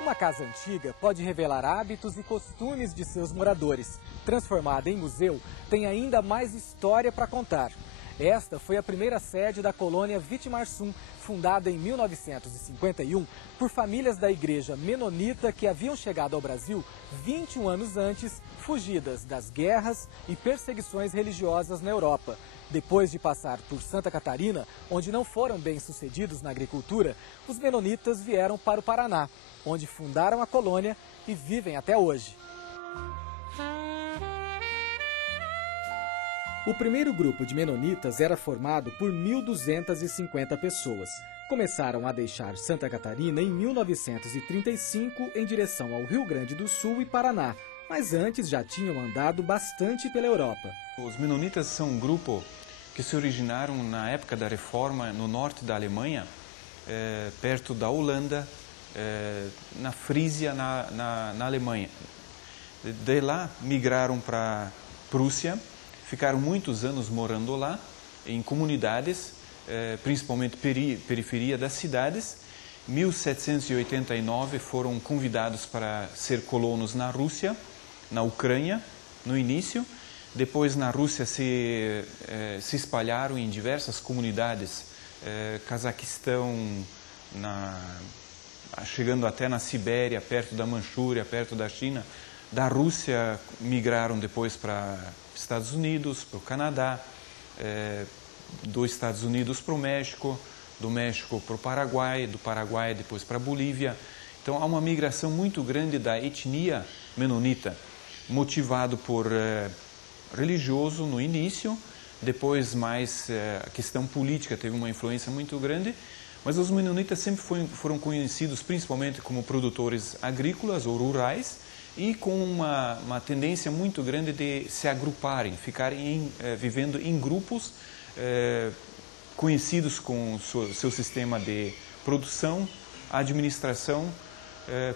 Uma casa antiga pode revelar hábitos e costumes de seus moradores. Transformada em museu, tem ainda mais história para contar. Esta foi a primeira sede da colônia Vitimarsum, fundada em 1951 por famílias da igreja menonita que haviam chegado ao Brasil 21 anos antes, fugidas das guerras e perseguições religiosas na Europa. Depois de passar por Santa Catarina, onde não foram bem-sucedidos na agricultura, os menonitas vieram para o Paraná, onde fundaram a colônia e vivem até hoje. O primeiro grupo de menonitas era formado por 1.250 pessoas. Começaram a deixar Santa Catarina em 1935 em direção ao Rio Grande do Sul e Paraná, mas antes já tinham andado bastante pela Europa. Os menonitas são um grupo que se originaram na época da Reforma no norte da Alemanha, perto da Holanda, na Frísia, na Alemanha. De lá migraram para a Prússia. Ficaram muitos anos morando lá, em comunidades, principalmente periferia das cidades. Em 1789 foram convidados para ser colonos na Rússia, na Ucrânia, no início. Depois na Rússia se espalharam em diversas comunidades, Cazaquistão, chegando até na Sibéria, perto da Manchúria, perto da China. Da Rússia migraram depois para Estados Unidos, para o Canadá, dos Estados Unidos para o México, do México para o Paraguai, do Paraguai depois para a Bolívia. Então há uma migração muito grande da etnia menonita, motivado por religioso no início, depois mais a questão política teve uma influência muito grande, mas os menonitas sempre foram conhecidos principalmente como produtores agrícolas ou rurais, e com uma tendência muito grande de se agruparem, ficarem vivendo em grupos conhecidos com seu sistema de produção, administração,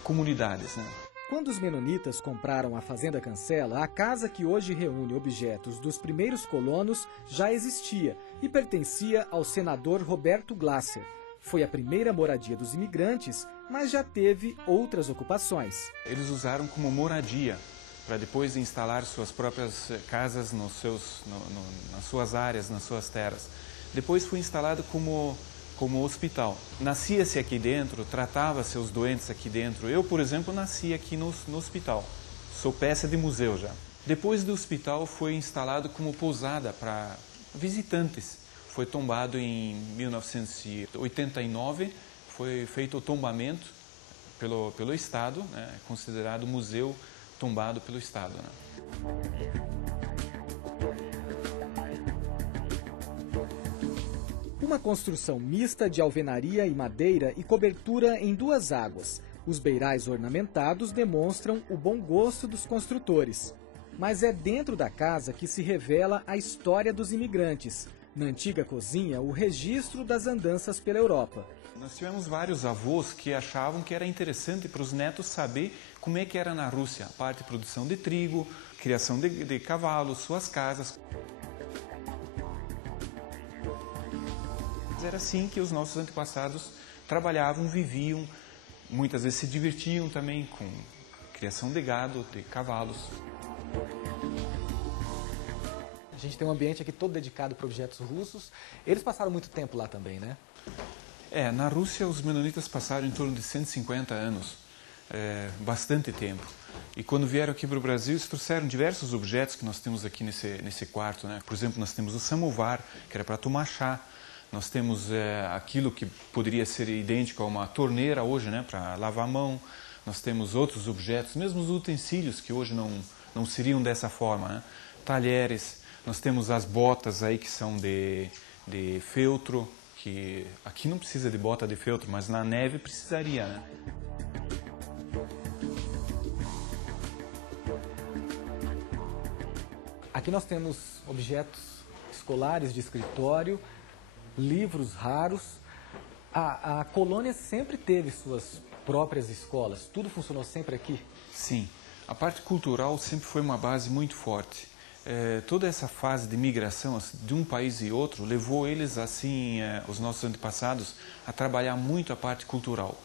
comunidades, né? Quando os menonitas compraram a Fazenda Cancela, a casa que hoje reúne objetos dos primeiros colonos já existia e pertencia ao senador Roberto Glasser. Foi a primeira moradia dos imigrantes, mas já teve outras ocupações. Eles usaram como moradia, para depois instalar suas próprias casas nas suas áreas, nas suas terras. Depois foi instalado como hospital. Nascia-se aqui dentro, tratava-se os doentes aqui dentro. Eu, por exemplo, nasci aqui no hospital. Sou peça de museu já. Depois do hospital foi instalado como pousada para visitantes. Foi tombado em 1989, foi feito o tombamento pelo Estado, né, considerado museu tombado pelo Estado, né. Uma construção mista de alvenaria e madeira e cobertura em duas águas. Os beirais ornamentados demonstram o bom gosto dos construtores. Mas é dentro da casa que se revela a história dos imigrantes. Na antiga cozinha, o registro das andanças pela Europa. Nós tivemos vários avós que achavam que era interessante para os netos saber como é que era na Rússia. A parte de produção de trigo, criação de cavalos, suas casas. Era assim que os nossos antepassados trabalhavam, viviam, muitas vezes se divertiam também com criação de gado, de cavalos. A gente tem um ambiente aqui todo dedicado para objetos russos. Eles passaram muito tempo lá também, né? Na Rússia os menonitas passaram em torno de 150 anos, bastante tempo. E quando vieram aqui para o Brasil, eles trouxeram diversos objetos que nós temos aqui nesse quarto, né? Por exemplo, nós temos o samovar, que era para tomar chá. Nós temos aquilo que poderia ser idêntico a uma torneira hoje, né? Para lavar a mão. Nós temos outros objetos, mesmo os utensílios que hoje não seriam dessa forma, né? Talheres. Nós temos as botas aí que são de feltro, que aqui não precisa de bota de feltro, mas na neve precisaria, né? Aqui nós temos objetos escolares de escritório, livros raros. A colônia sempre teve suas próprias escolas, tudo funcionou sempre aqui? Sim, a parte cultural sempre foi uma base muito forte. Toda essa fase de migração de um país e outro levou eles, assim, os nossos antepassados, a trabalhar muito a parte cultural.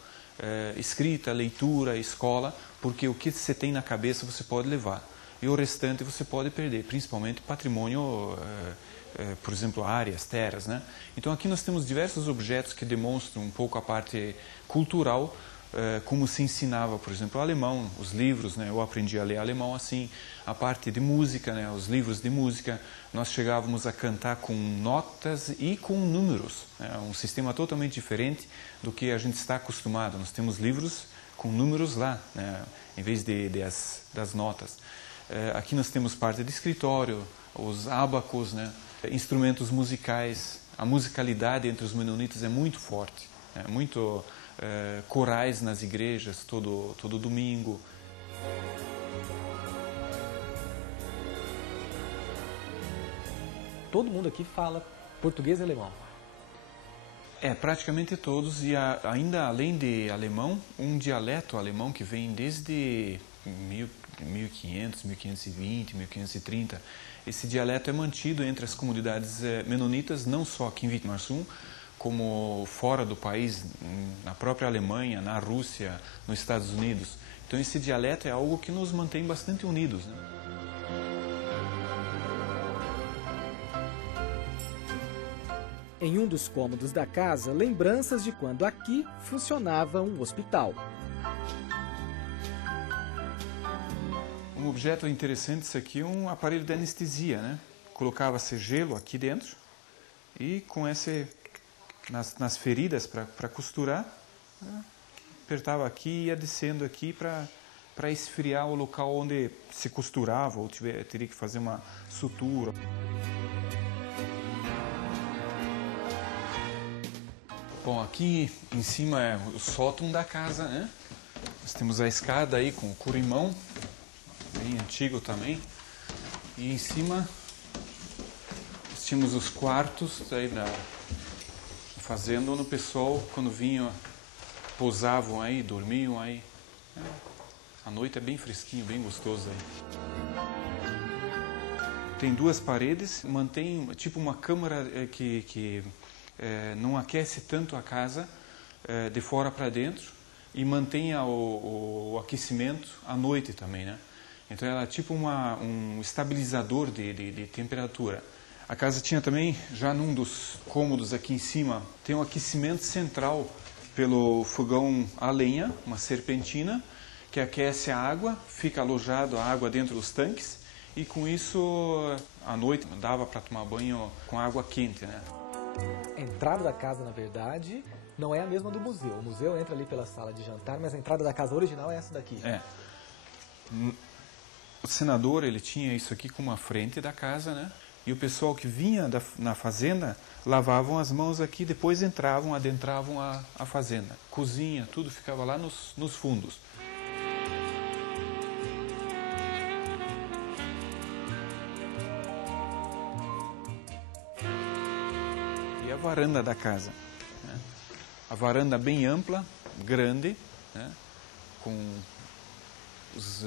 escrita, leitura, escola, porque o que você tem na cabeça você pode levar. E o restante você pode perder, principalmente patrimônio, por exemplo, áreas, terras, né? Então aqui nós temos diversos objetos que demonstram um pouco a parte cultural, como se ensinava, por exemplo, alemão, os livros, né? Eu aprendi a ler alemão assim, a parte de música, né? Os livros de música, nós chegávamos a cantar com notas e com números, né? Um sistema totalmente diferente do que a gente está acostumado. Nós temos livros com números lá, né? Em vez das notas. Aqui nós temos parte de escritório, os ábacos, né? Instrumentos musicais. A musicalidade entre os menonitas é muito forte, né? Muito corais nas igrejas todo domingo. Todo mundo aqui fala português e alemão. Praticamente todos, e ainda além de alemão, um dialeto alemão que vem desde 1500, 1520, 1530. Esse dialeto é mantido entre as comunidades menonitas, não só aqui em Vidmarsum, como fora do país, na própria Alemanha, na Rússia, nos Estados Unidos. Então esse dialeto é algo que nos mantém bastante unidos, né? Em um dos cômodos da casa, lembranças de quando aqui funcionava um hospital. Um objeto interessante, isso aqui é um aparelho de anestesia, né? Colocava-se gelo aqui dentro e com esse nas feridas para costurar, né? Apertava aqui e ia descendo aqui para esfriar o local onde se costurava ou teria que fazer uma sutura. Bom, aqui em cima é o sótão da casa, né? Nós temos a escada aí com o corrimão, bem antigo também. E em cima nós tínhamos os quartos aí na fazenda, onde o pessoal, quando vinham, pousavam aí, dormiam aí. A noite é bem fresquinho, bem gostoso aí. Tem duas paredes, mantém tipo uma câmara que não aquece tanto a casa de fora para dentro e mantenha o aquecimento à noite também, né? Então ela é tipo um estabilizador de temperatura. A casa tinha também, já num dos cômodos aqui em cima, tem um aquecimento central pelo fogão a lenha, uma serpentina, que aquece a água, fica alojado a água dentro dos tanques e com isso à noite dava para tomar banho com água quente, né? A entrada da casa, na verdade, não é a mesma do museu. O museu entra ali pela sala de jantar, mas a entrada da casa original é essa daqui. O senador, ele tinha isso aqui como a frente da casa, né? E o pessoal que vinha na fazenda lavavam as mãos aqui, depois adentravam a fazenda. Cozinha, tudo ficava lá nos fundos. E a varanda da casa, né? A varanda bem ampla, grande, né? Com os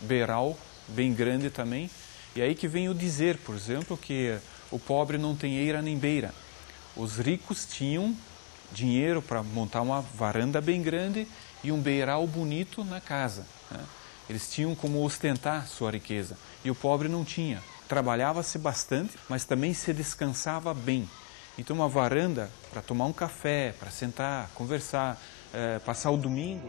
beiral bem grande também. E aí que vem o dizer, por exemplo, que o pobre não tem eira nem beira. Os ricos tinham dinheiro para montar uma varanda bem grande e um beiral bonito na casa, né? Eles tinham como ostentar sua riqueza. E o pobre não tinha. Trabalhava-se bastante, mas também se descansava bem. Então uma varanda para tomar um café, para sentar, conversar, passar o domingo.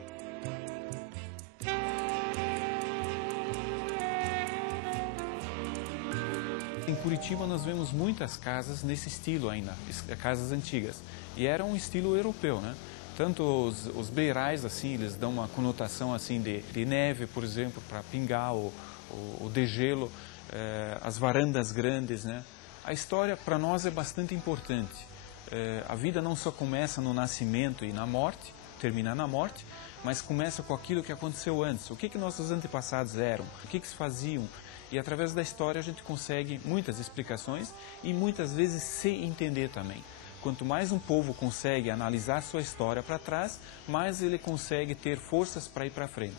Em Curitiba nós vemos muitas casas nesse estilo ainda, casas antigas. E era um estilo europeu, né? Tanto os beirais, assim, eles dão uma conotação assim de neve, por exemplo, para pingar o degelo, as varandas grandes, né? A história para nós é bastante importante. A vida não só começa no nascimento e na morte, termina na morte, mas começa com aquilo que aconteceu antes. O que nossos antepassados eram, o que se faziam. E através da história a gente consegue muitas explicações e muitas vezes se entender também. Quanto mais um povo consegue analisar sua história para trás, mais ele consegue ter forças para ir para frente.